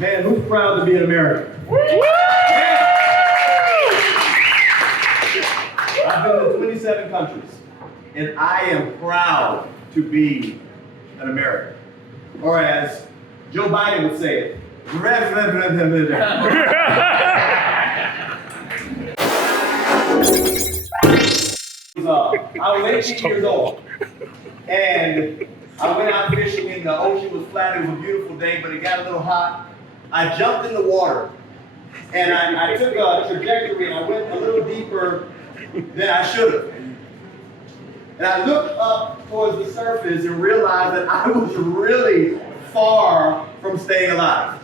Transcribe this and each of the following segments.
Man, who's proud to be an American? I've been to 27 countries, and I am proud to be an American. Or as Joe Biden would say it, I was 18 years old, and I went out fishing, and the ocean was flat. It was a beautiful day, but it got a little hot. I jumped in the water, and I took a trajectory, and I went a little deeper than I should have. And I looked up towards the surface and realized that I was really far from staying alive.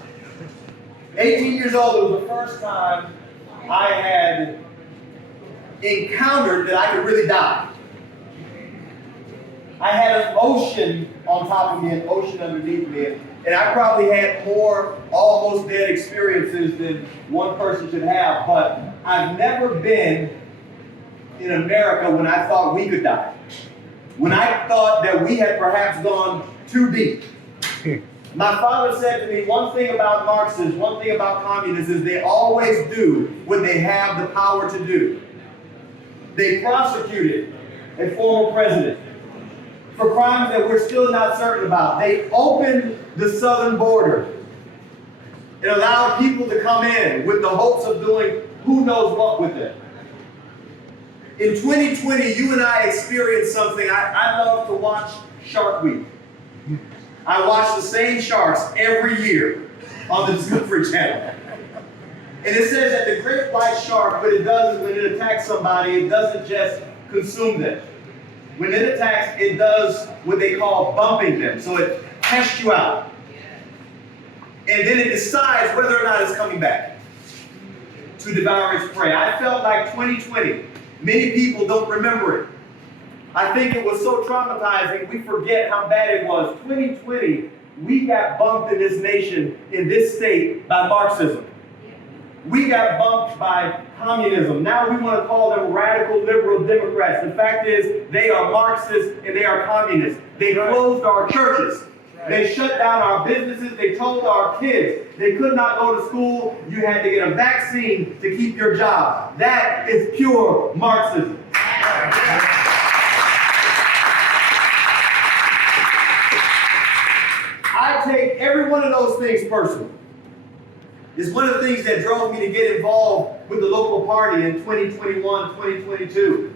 18 years old, it was the first time I had encountered that I could really die. I had an ocean on top of me, an ocean underneath me, and I probably had more almost dead experiences than one person should have, but I've never been in America when I thought we could die. When I thought that we had perhaps gone too deep. My father said to me, one thing about Marxists, one thing about communists is they always do what they have the power to do. They prosecuted a former president for crimes that we're still not certain about. They opened the southern border and allowed people to come in with the hopes of doing who knows what with it. In 2020, you and I experienced something. I love to watch Shark Week. I watch the same sharks every year on the Discovery Channel. And it says that the great white shark, what it does is when it attacks somebody, it doesn't just consume them. When it attacks, it does what they call bumping them. So it tests you out. And then it decides whether or not it's coming back to devour its prey. I felt like 2020, many people don't remember it. I think it was so traumatizing, we forget how bad it was. 2020, we got bumped in this nation, in this state, by Marxism. We got bumped by communism. Now we want to call them radical liberal Democrats. The fact is, they are Marxists and they are communists. They closed our churches. They shut down our businesses. They told our kids they could not go to school. You had to get a vaccine to keep your job. That is pure Marxism. I take every one of those things personal. It's one of the things that drove me to get involved with the local party in 2021, 2022.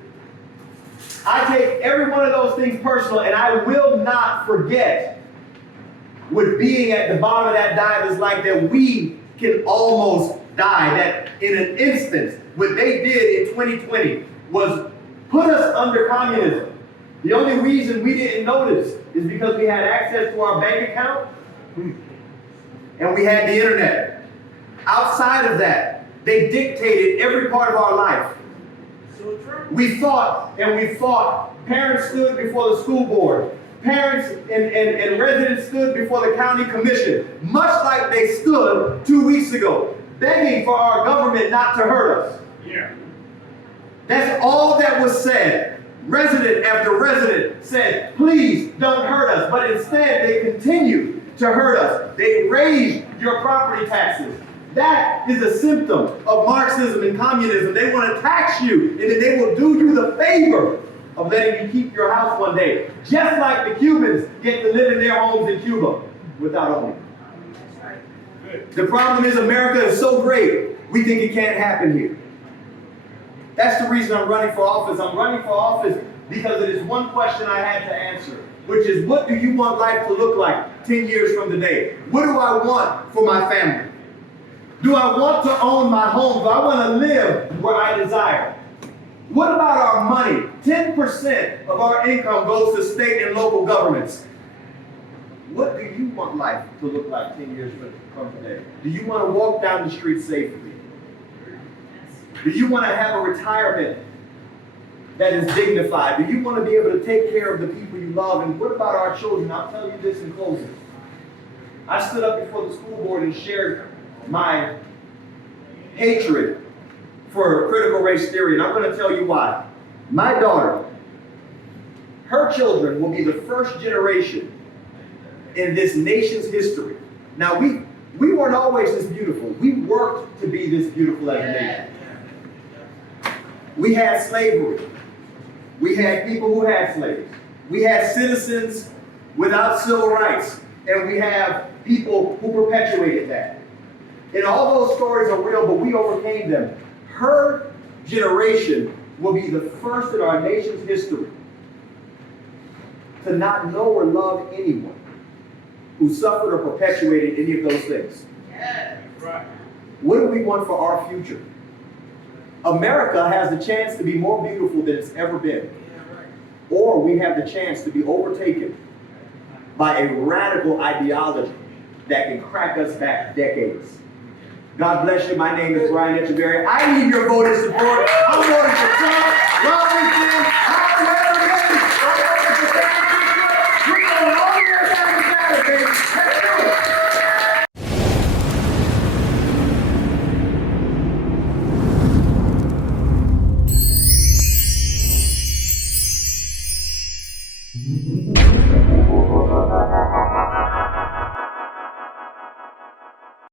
I take every one of those things personal, and I will not forget what being at the bottom of that dive is like, that we can almost die. That in an instant, what they did in 2020 was put us under communism. The only reason we didn't notice is because we had access to our bank account and we had the internet. Outside of that, they dictated every part of our life. So true. We fought and we fought. Parents stood before the school board. Parents and residents stood before the county commission, much like they stood 2 weeks ago, begging for our government not to hurt us. Yeah. That's all that was said. Resident after resident said, please don't hurt us. But instead, they continued to hurt us. They raised your property taxes. That is a symptom of Marxism and communism. They want to tax you, and then they will do you the favor of letting you keep your house one day. Just like the Cubans get to live in their homes in Cuba without owning. The problem is America is so great, we think it can't happen here. That's the reason I'm running for office. I'm running for office because it is one question I had to answer, which is, what do you want life to look like 10 years from today? What do I want for my family? Do I want to own my home? Do I want to live where I desire? What about our money? 10% of our income goes to state and local governments. What do you want life to look like 10 years from today? Do you want to walk down the street safely? Do you want to have a retirement that is dignified? Do you want to be able to take care of the people you love? And what about our children? I'll tell you this in closing. I stood up before the school board and shared my hatred for critical race theory, and I'm going to tell you why. My daughter, her children will be the first generation in this nation's history. Now, We weren't always this beautiful. We worked to be this beautiful as a nation. We had slavery. We had people who had slaves. We had citizens without civil rights. And we have people who perpetuated that. And all those stories are real, but we overcame them. Her generation will be the first in our nation's history to not know or love anyone who suffered or perpetuated any of those things. Yeah. Right. What do we want for our future? America has the chance to be more beautiful than it's ever been. Or we have the chance to be overtaken by a radical ideology that can crack us back decades. God bless you. My name is Brian Echeverry. I need your vote and support. I'm voting for Trump, Robinson, we're going all the way down to Saturday. Let's do it.